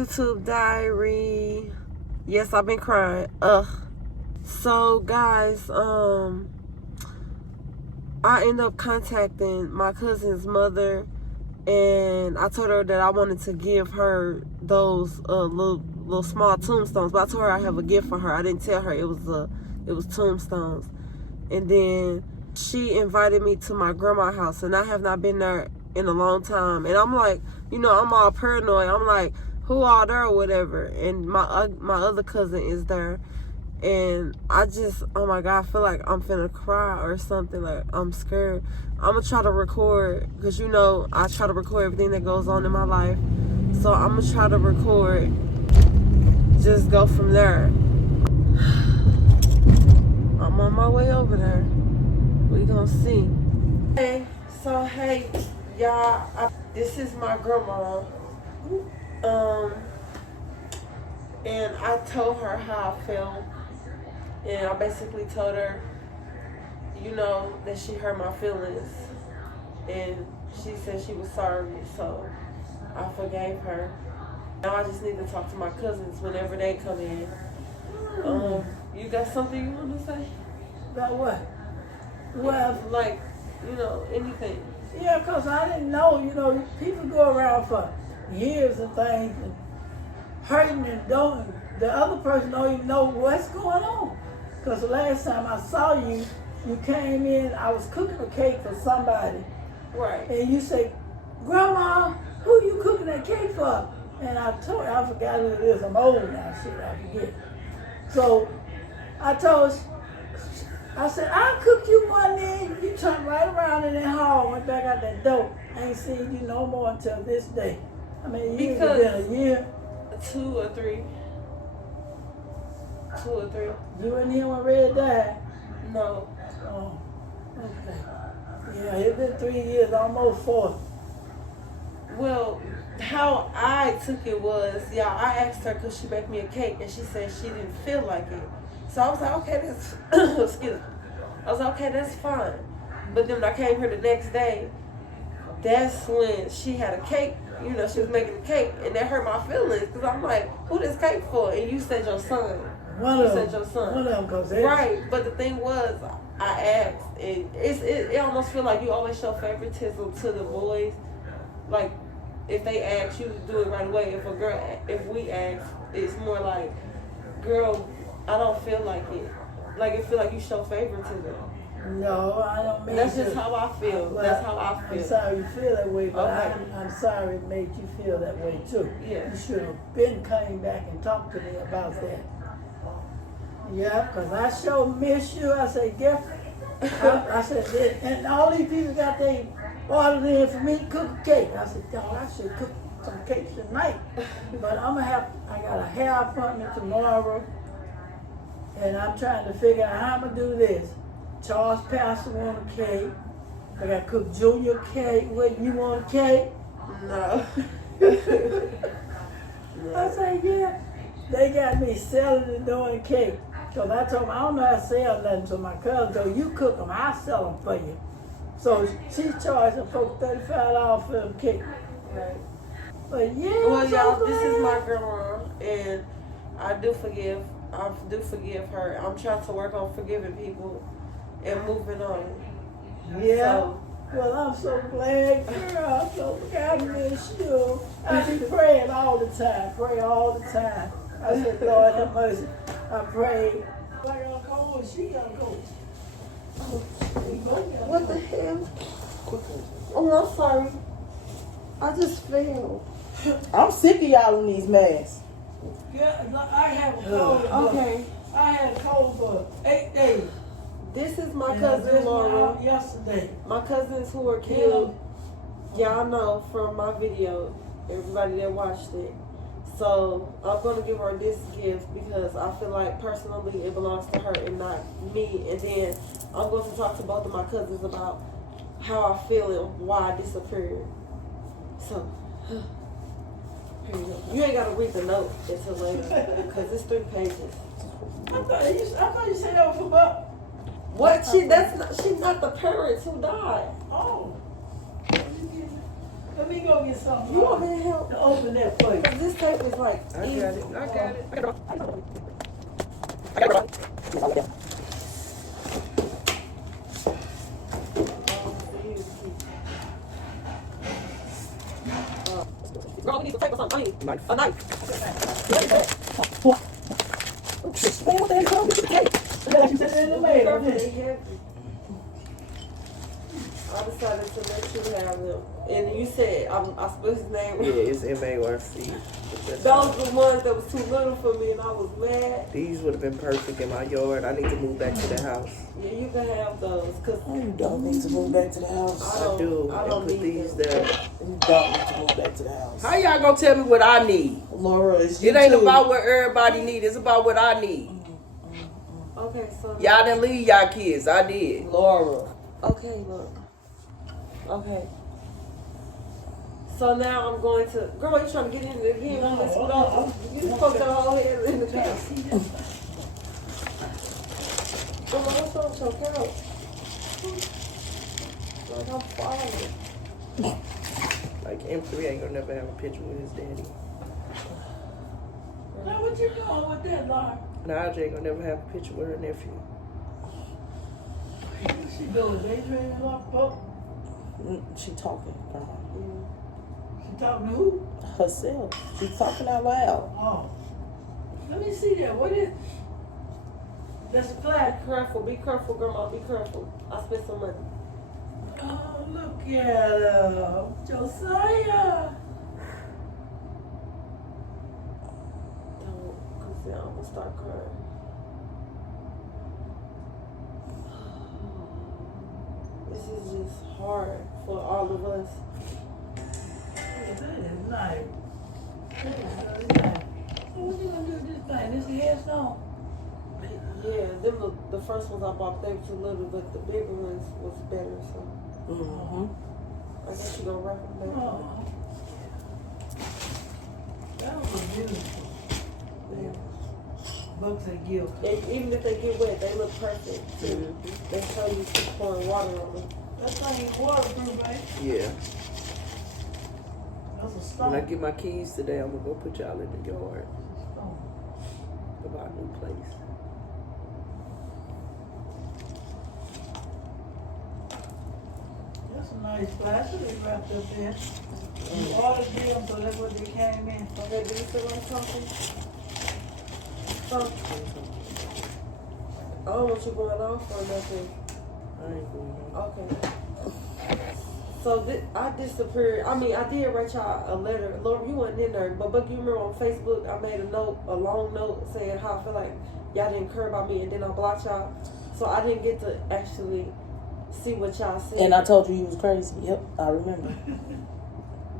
YouTube diary. Yes, I've been crying. So guys, I ended up contacting my cousin's mother, and I told her that I wanted to give her those little small tombstones. But I told her I have a gift for her. I didn't tell her it was tombstones. And then she invited me to my grandma's house, and I have not been there in a long time. And I'm like, I'm all paranoid. I'm like, who all there or whatever. And my other cousin is there. And I just, oh my God, I feel like I'm finna cry or something. Like, I'm scared. I'm gonna try to record, because I try to record everything that goes on in my life. So I'm gonna try to record, just go from there. I'm on my way over there. We gonna see. Hey, y'all, this is my grandma. And I told her how I felt. And I basically told her, that she hurt my feelings. And she said she was sorry, so I forgave her. Now I just need to talk to my cousins whenever they come in. You got something you want to say? About what? Well, like, anything. Yeah, because I didn't know, people go around for years and things and hurting and the other person don't even know what's going on. Because the last time I saw you, you came in, I was cooking a cake for somebody. Right. And you say, Grandma, who you cooking that cake for? And I told her, I forgot who it is. I'm old now, shit, I forget. So I told her, I said, I cooked you one day. You turned right around in that hall, went back out that door. I ain't seen you no more until this day. I mean, it's been a year. 2 or 3. 2 or 3. You weren't here when Red died? No. Oh, okay. Yeah, it's been 3 years, almost 4. Well, how I took it was, I asked her could she make me a cake, and she said she didn't feel like it. So I was like, okay, that's, excuse me. I was like, okay, that's fine. But then when I came here the next day, that's when she had a cake. She was making a cake, and that hurt my feelings, because I'm like, who this cake for? And you said your son. One of them goes in. Right, but the thing was, I asked, and it almost feel like you always show favoritism to the boys. Like, if they ask, you do it right away. If we ask, it's more like, girl, I don't feel like it. Like, it feel like you show favoritism. No, I don't mean That's just how I feel. Well, that's how I feel. I'm sorry you feel that way, but okay. I'm sorry it made you feel that way too. Yeah. You should have been coming back and talked to me about that. Yeah, because I sure miss you. I said, I said, and all these people got their orders in for me to cook a cake. I said, dog, I should cook some cakes tonight. But I got a hair appointment tomorrow, and I'm trying to figure out how I'm going to do this. Charles Pastor want a cake. I got to cook Junior cake. What, you want a cake? No. I said, yeah. They got me selling and doing cake. Because I told them, I don't know how to sell nothing to my cousin. So you cook them, I'll sell them for you. So she charged them folks $35 for them cake. Right. But yeah. Well, y'all, this is my grandma, and I do forgive her. I'm trying to work on forgiving people and moving on. Yeah. So, well, I'm so glad, girl. I'm so glad I miss you. I be praying all the time. Pray all the time. I said, Lord have mercy. I pray. Like I'm cold, she got cold. what the hell? Oh, I'm sorry. I just fell. I'm sick of y'all in these masks. Yeah, I have a cold. Okay. I had a cold for 8 days. This is my And cousin I just went Laura. out yesterday. My cousins who were killed, y'all know from my video, everybody that watched it. So I'm going to give her this gift because I feel like personally it belongs to her and not me. And then I'm going to talk to both of my cousins about how I feel and why I disappeared. So, here you go. You ain't got to read the note until later because it's 3 pages. I thought you said that was for Buck. What? She's not the parents who died. Oh. Let me go get something. You want me to help? To open that for you. Cause this tape is like I easy. got it. I got it. Girl, we need some tape or something. I need Knife. a knife. What? Man, what the hell is wrong with the cake? She said in the mail. Perfectly heavy. I decided to let you have them. And you said, I spelled his name. Yeah, it's MARC. Those were the ones that was too little for me, and I was mad. These would have been perfect in my yard. I need to move back to the house. Yeah, you can have those, cause You don't need to move back to the house. I do. I And don't put need these them. there. You don't need to move back to the house. How y'all gonna tell me what I need? Laura, it's you It ain't too. about what everybody need. It's about what I need. Okay, so Y'all didn't leave y'all kids. I did. Laura. okay, look. Okay. So now I'm going to. Girl, you trying to get in there again? No, Let's no, go. You just poked your whole head in the Yeah, couch. see that? Girl, what's wrong with your couch? Like I'm falling. Like M3 ain't gonna never have a picture with his daddy. Now what you doing with that, Laura? Naja ain't gonna never have a picture with her nephew. She doing daydreaming off boat. She talking. She talking to who? Herself. She's talking out loud. Oh. Let me see that. What is? That's a flag. Be careful, Grandma. Be careful. I spent some money. Oh, look at Josiah. Don't, cause then I'm gonna start crying. This is just hard for all of us. Yeah, that is nice. That is really nice. So what you gonna do with this thing? This headstone? Yeah, them the first ones I bought, they were too little, but the bigger ones was better. So Mm-hmm. I guess you gonna wrap them back. Oh. That was beautiful. Yeah. Books and gifts. And even if they get wet, they look perfect too. They show you keep pouring water on them. That thing is waterproof, babe. Yeah. That's a When I stone. get my keys today, I'm gonna go put y'all in the yard. Stone. About a new place. That's a nice plastic they wrapped up there. You ordered them, so that's what they came in. Okay, do you feel like something? Something. I don't want you going off or nothing. I ain't going on. Okay. So I disappeared. I mean, I did write y'all a letter. Lord, you wasn't in there, but you remember on Facebook, I made a long note saying how I feel like y'all didn't care about me, and then I blocked y'all. So I didn't get to actually see what y'all said. And I told you was crazy. Yep, I remember.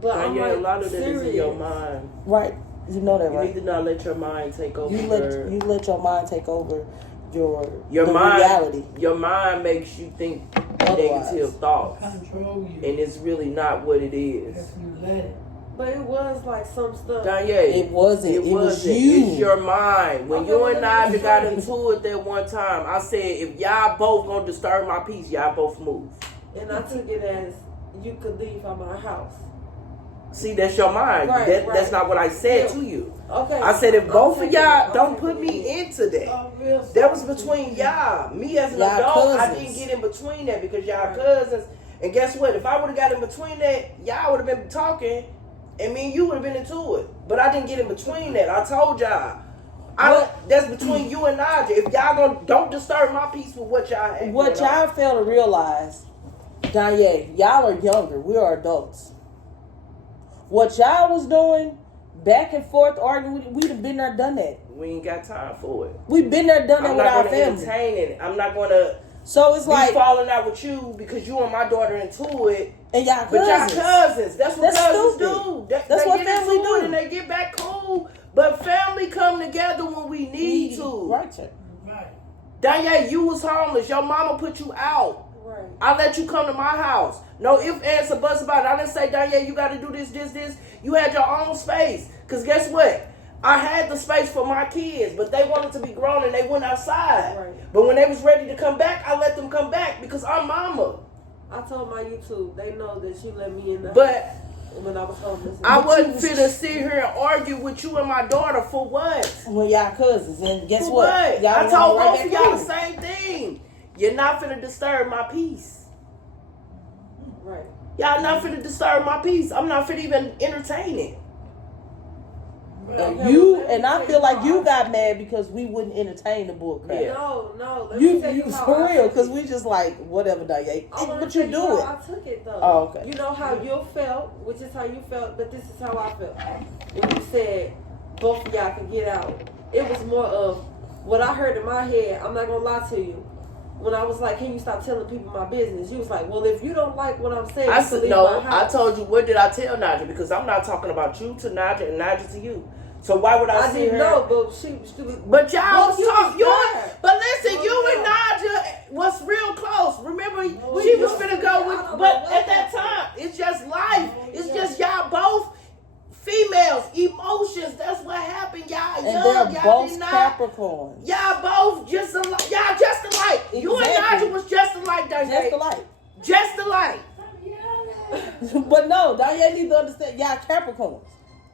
but I'm Yeah, like, a lot of that is in your serious. mind. Right. You know that, You right? need to not let your mind take over. You let your mind take over your the mind. reality. Your mind makes you think Otherwise. negative thoughts, Control you. and it's really not what it is. If you let it. But it was like some stuff. Danye, It wasn't. It was wasn't. you. It's your mind. When Okay, you well, and let me I got try. into it that one time, I said, if y'all both gonna disturb my peace, y'all both move. And I took it as you could leave out my house. See, that's your mind. Right, That's right. not what I said Yeah. to you. Okay. I said, if I'm both of taking y'all it. don't I'm put taking me it. into that. Oh, real That was sorry. between y'all. Me as an Y'all adult, I cousins. didn't get in between that because y'all Right. cousins. And guess what? If I would have got in between that, y'all would have been talking, and me and you would have been into it. But I didn't get in between that. I told y'all. That's between you and Naja. If y'all don't disturb my peace with what y'all have. What going on. y'all fail to realize, Danye, y'all are younger. We are adults. What y'all was doing, back and forth arguing, we'd have been there, done that. We ain't got time for it. We've been there, done that I'm with not our gonna family. entertain it. I'm not gonna So it's be like, falling out with you because you and my daughter into it. and y'all But y'all cousins. cousins. That's what That's cousins stupid. do. That's they what get family into do. it and they get back cool. But family come together when we need to. Right, sir. Right. Danye, you was homeless. Your mama put you out. Right. I let you come to my house. No ifs, ands, or buts about it. I didn't say, Danye, you got to do this. You had your own space. Because guess what? I had the space for my kids, but they wanted to be grown and they went outside. Right. But when they was ready to come back, I let them come back because I'm mama. I told my YouTube, they know that she let me in the But when I was homeless. I wasn't finna sit here and argue with you and my daughter for what? Well, y'all cousins, and guess For what? Y'all I told right both of back y'all the cool. same thing. You're not finna disturb my peace. Right. Y'all not finna disturb my peace. I'm not finna even entertain it. You and I feel like you got mad because we wouldn't entertain the bull crap. Yeah. No. Let me tell You how for I real, took because it. we just like whatever, Danye. I wanna But you tell do how it. I took it though. Oh, okay. You know how you felt, which is how you felt, but this is how I felt. When you said both of y'all can get out, it was more of what I heard in my head. I'm not gonna lie to you. When I was like, "Can you stop telling people my business?" You was like, "Well, if you don't like what I'm saying, I you can said leave no. my I house." told you, what did I tell Naja? Because I'm not talking about you to Naja and Naja to you. So why would I, I sit didn't here? know, but she was. But y'all Well, was you talking. was there. But listen, Well, you and yeah. Naja was real close. Remember, Well, she you was was finna there. go I with. don't But know what at that happened. time, it's just life. Oh, It's yeah. just y'all both females, emotions. That's what happened. Y'all And young. they're Y'all both did not. Capricorns. Y'all both just alike. Y'all just alike. You and Exactly. Naja was just alike, Danye. Just alike. Just alike. But no, Danye need to understand, y'all Capricorns.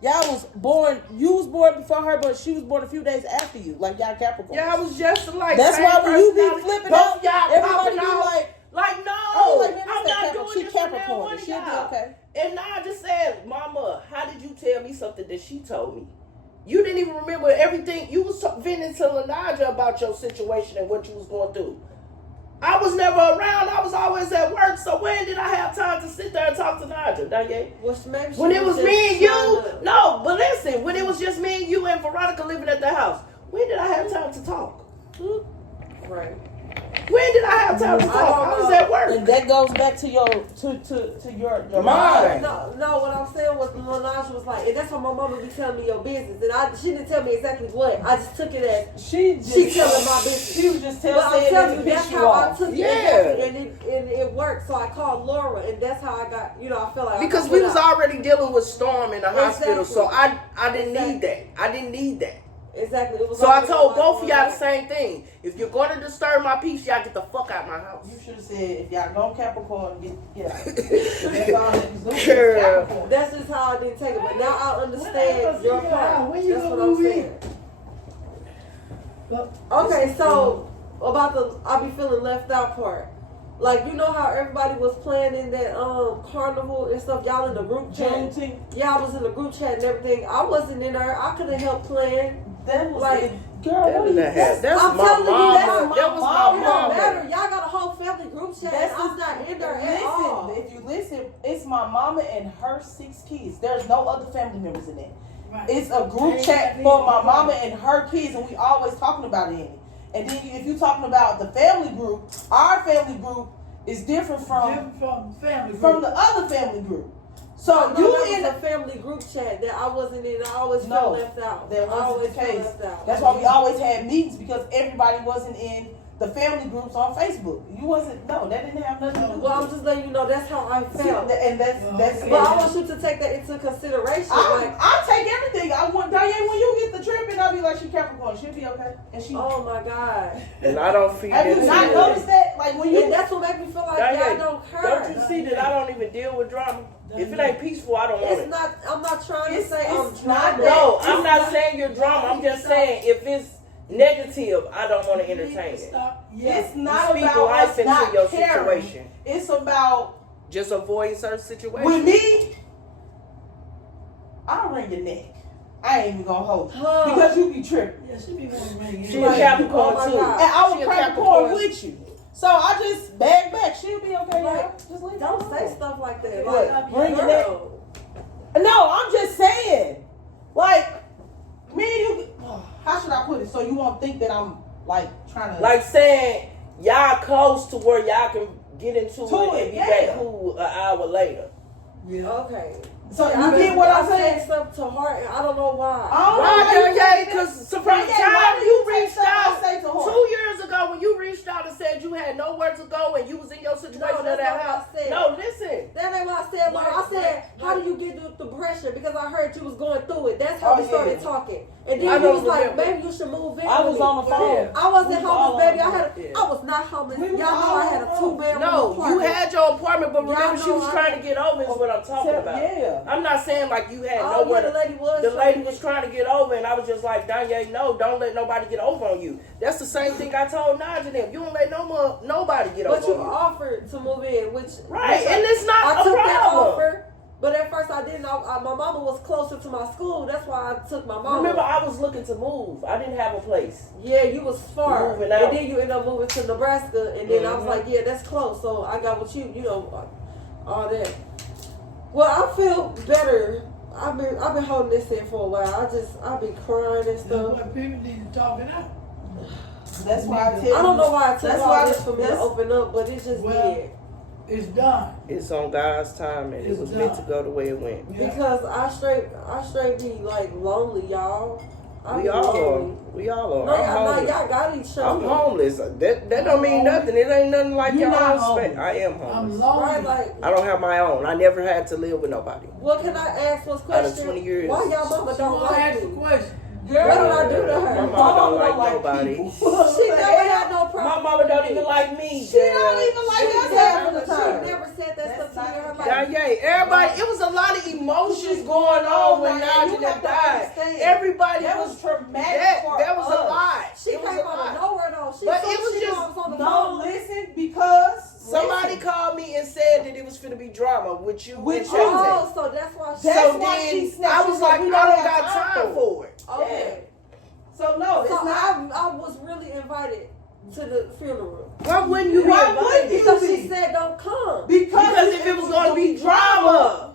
Y'all was born, you was born before her, but she was born a few days after you. Like y'all Capricorns. Y'all was just alike. That's Same why when you be personality. flipping both out, y'all everybody popping be out. like, no, I'm like, man, I'm that's not that doing She this for now, Capricorn. one of She'll be y'all. okay. And I just said, Mama, how did you tell me something that she told me? You didn't even remember everything. You was venting to Lanaja about your situation and what you was going through. I was never around. I was always at work. So when did I have time to sit there and talk to Naja, Danye? When it was me and you, no, but listen, when it was just me and you and Veronica living at the house, when did I have time to talk? Right. When did I have time to talk? I was at work. And that goes back to your your Mine. mind. No, what I'm saying was Lanaja was like, and that's how my mama be telling me your business. And she didn't tell me exactly what. I just took it as She telling my business. She was just But I'm telling you, to that's piss you how I off. took it. Yeah. Exactly, and it worked. So I called Laura, and that's how I got, I felt like Because I got we put was out. already dealing with Storm in the hospital, so Exactly. I didn't need that. I didn't need that. Exactly. It was So I already told a lot both of going y'all on. the same thing. If you're going to disturb my peace, y'all get the fuck out my house. You should have said, if y'all don't Capricorn, get out. That's all that was doing. Girl. Capricorn. That's just how I didn't take it. But now I understand your part. When you That's gonna what I'm move in? saying. Okay, so about the I be feeling left out part. Like, you know how everybody was planning that carnival and stuff, y'all in the group chat? Juneteenth. Yeah, I was in the group chat and everything. I wasn't in there. I could have helped plan. That was Like, it. Girl, what do you That's I'm my telling you, mama. that's That was my It my don't mama. matter. mama. Y'all got a whole family group chat. That's I'm not in there at all. Listen, if you listen, it's my mama and her 6 kids. There's no other family members in it. Right. It's a group chat for my mama and her kids, and we always talking about it in it. And then if you're talking about the family group, our family group is different from family from the other family group. So No, you that in was a family group chat that I wasn't in. I always No, felt left out. that I wasn't always the felt case. left out. That's why we always had meetings, because everybody wasn't in the family groups on Facebook. You wasn't. No, that didn't have nothing to do Well, I'm with just letting you know that's how I it. felt. And that's. But I want you to take that into consideration. Like, I take everything. I want Diane, when you get the tripping, I'll be like, she Capricorn, she'll be okay. And she. oh my God. And I don't feed Have you into not it. noticed that? Like when you. And that's what makes me feel like Diane, y'all don't care. don't you see that I don't even deal with drama? If it ain't peaceful, I don't want It's it. not. I'm not trying to It's- say it's I'm not drama. No, I'm not saying you're drama. I'm just saying if it's negative, I don't want to entertain it. It's not speak about life us into not your caring. situation. It's about Just avoid certain situations. with me. I'll wring your neck. I ain't even gonna hold you Huh. because you be tripping. Yeah, she be wanting to ring She you. a Capricorn oh my too. God. And I She was a Capricorn with you. So I just bag back. She'll be okay. Right. Y'all. Just leave Don't her say alone. stuff like that. What? Like, Bring your neck. girl. No, I'm just saying. Like, me and you. How should I put it? So you won't think that I'm like trying to. Like saying y'all close to where y'all can get into it and be yeah. back cool an hour later. Yeah. Okay. So See, you get what I'm saying? stuff to heart, and I don't know why. I don't know Why, why you Kanye? say that. Because from the Kanye, why time do you take reached stuff I out say to her? 2 years ago, when you reached out and said you had nowhere to go and you was in your situation No, at that's that not what house. I said. No, listen. That ain't what I said. Like, I said, how how do you get the depression? Because I heard you was going through it. That's how Oh, we started yeah. talking. And I then you don't was like, remember. maybe you should move in. I was with on the me. phone. I wasn't We was all homeless, baby. on the phone. I was not homeless. We Y'all was know all I had a on the 2-bedroom No, apartment. you had your apartment, but Y'all remember she know was I- trying to get over is what I'm talking about. Yeah. I'm not saying like you had Oh, nowhere. yeah, the lady was The trying lady to was get- trying to get over, and I was just like, Danye, no, don't let nobody get over on you. That's the same thing I told Naj and them. You don't let nobody get But over you on you. offered to move in, which Right, which and it's not I a took that problem. offer, but at first I didn't. My mama was closer to my school. That's why I took my mama. Remember, I was looking to move. I didn't have a place. Yeah, you was far, Moving out. and then you end up moving to Nebraska, and then I was Mhm. like, yeah, that's close. So I got with you, all that. Well, I feel better. I've been holding this in for a while. I've been crying and That's stuff. why people need to talk it out. That's why I tell you. I don't know why I took That's all why this for me to that's- open up, but it just Well, did. It's done. It's on God's time, and it It's was meant to done. go the way it went. Yeah. Because I straight be like lonely, y'all. I We be all are. lonely. We all are. No, I'm homeless. y'all got each other. I'm homeless. That don't mean nothing. It ain't nothing like You're not y'all homeless. expect. I am I'm homeless. lonely. Right, like, I don't have my own. I never had to live with nobody. what can I ask? What's Out of question? 20 years. Why y'all mama So don't I like ask the me? question. What did I do to My her? mama don't like nobody. people. She never had no My problem. mama with don't me. even like me. She don't even like us half of the She time. never said that That's stuff to not me in her the life. Danye, everybody, it was a lot of emotions going on when You Najee have to died. understand. Everybody That was was traumatic for that was a us. lot. She It was came a out of lot. nowhere though. She But soon it was she knew just- I was on the No, phone. listen, because Somebody listen, called me and said that it was finna be drama with you With and you. Shay. Oh, so that's why she. That's So why then she snapped. I She was said, like, we I don't don't have got time time for it. Okay. So no, it's So not. I was really invited to the funeral Why wouldn't you be Why wouldn't invited? you? because she said don't come. Because if it was gonna be drama.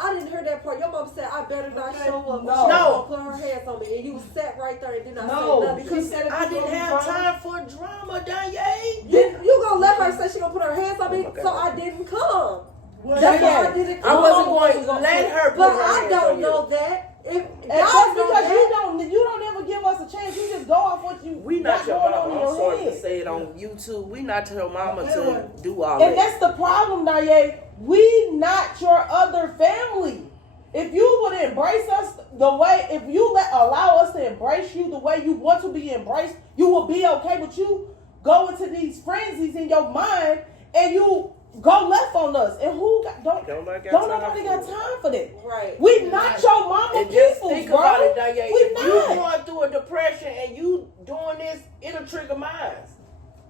I didn't hear that part. Your mom said I better not Okay. show up. No. She No. gonna put her hands on me, and you sat right there and did not No, say nothing. because she said it I was didn't gonna be have drama. time for drama, Danye. You gonna let her say she gonna put her hands on me? Oh my So God. I didn't come. Well, That's yeah. why I didn't I come. wasn't going to let her put But her I hands don't on know you. that. If And y'all that's know because that, you don't ever give us a chance. You just go off what you We not your got going on mama. in I'm your sorry head. to say it on YouTube. We not your mama to Anyway. do all And that. that's the problem, Naye. We not your other family. If you would embrace us the way, if you allow us to embrace you the way you want to be embraced, you will be okay. But you go into these frenzies in your mind and you go left on us. And who don't nobody got time for that. right? We not your mama And just people, think bro. about it, Danye. We If you not. going through a depression and you doing this, it'll trigger mine.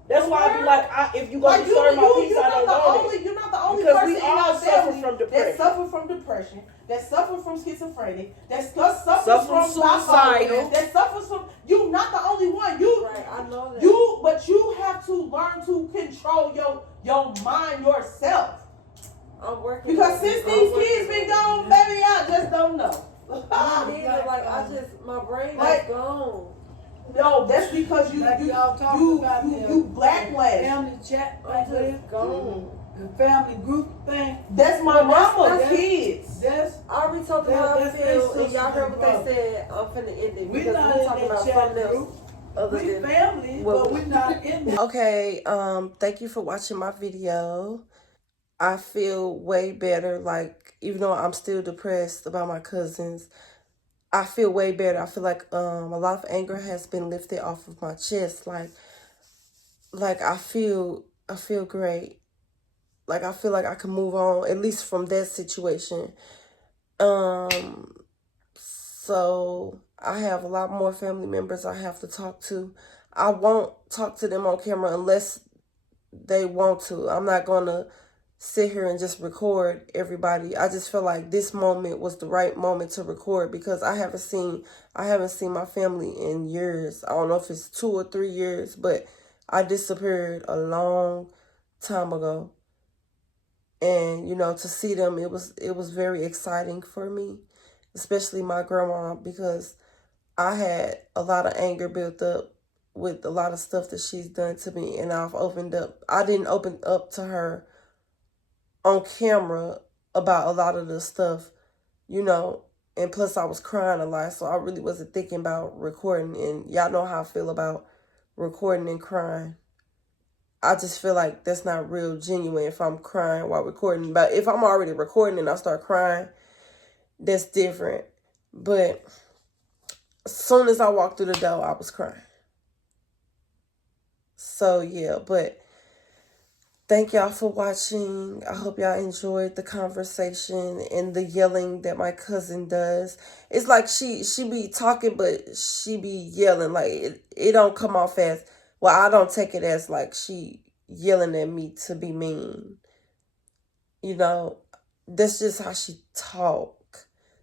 That's why I be like, if you gonna Like disturb my peace, you're I not don't the want only, it. you're not the only Because person we in all our suffer family from that depression. suffer from depression, that suffer from schizophrenia, that suffers Suffer from suicidal. bipolar, that suffers from. You not the only one. You Right, I know that. but you have to learn to control your mind yourself. I'm working. Because on since it. these I'm working kids been on it. gone, baby, I just don't know. Me neither. Like my brain Like- is gone. No, that's because you Like y'all talking about you backlash. family chat I'm right there, just gone. the family group thing. That's my mama, that's- kids. That's I already told them how I That's feel, their and y'all heard what they sister said. I'm finna end it we because not we're in talking that about chat something else group. other We than. family, Well, but we not in that. Okay, thank you for watching my video. I feel way better. Like, even though I'm still depressed about my cousins, I feel way better. I feel like a lot of anger has been lifted off of my chest. Like I feel great. Like I feel like I can move on, at least from that situation. So I have a lot more family members I have to talk to. I won't talk to them on camera unless they want to. I'm not gonna sit here and just record everybody. I just feel like this moment was the right moment to record because I haven't seen my family in years. I don't know if it's 2 or 3 years, but I disappeared a long time ago. And to see them, it was very exciting for me, especially my grandma, because I had a lot of anger built up with a lot of stuff that she's done to me, and I didn't open up to her on camera about a lot of the stuff, and plus I was crying a lot, so I really wasn't thinking about recording, and y'all know how I feel about recording and crying. I just feel like that's not real genuine if I'm crying while recording. But if I'm already recording and I start crying, that's different. But as soon as I walked through the door, I was crying. So yeah, but thank y'all for watching. I hope y'all enjoyed the conversation and the yelling that my cousin does. It's like she be talking, but she be yelling. Like it don't come off as, well, I don't take it as like she yelling at me to be mean. You know, that's just how she talk.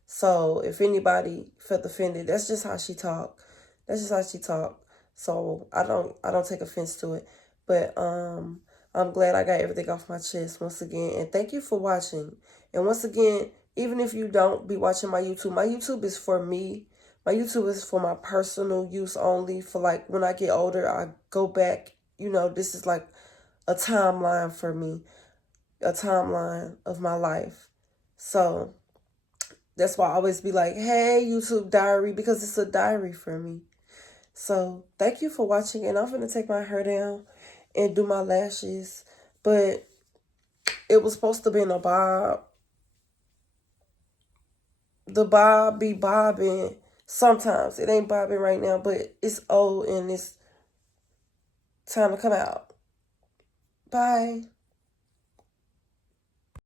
So if anybody felt offended, that's just how she talk. That's just how she talk. So I don't take offense to it. But I'm glad I got everything off my chest once again. And thank you for watching. And once again, even if you don't be watching my YouTube is for me. My YouTube is for my personal use only. For like when I get older, I go back. You know, this is like a timeline for me. A timeline of my life. So that's why I always be like, hey, YouTube diary, because it's a diary for me. So thank you for watching, and I'm going to take my hair down and do my lashes. But it was supposed to be in a bob. The bob be bobbing sometimes. It ain't bobbing right now, but it's old and it's time to come out. Bye.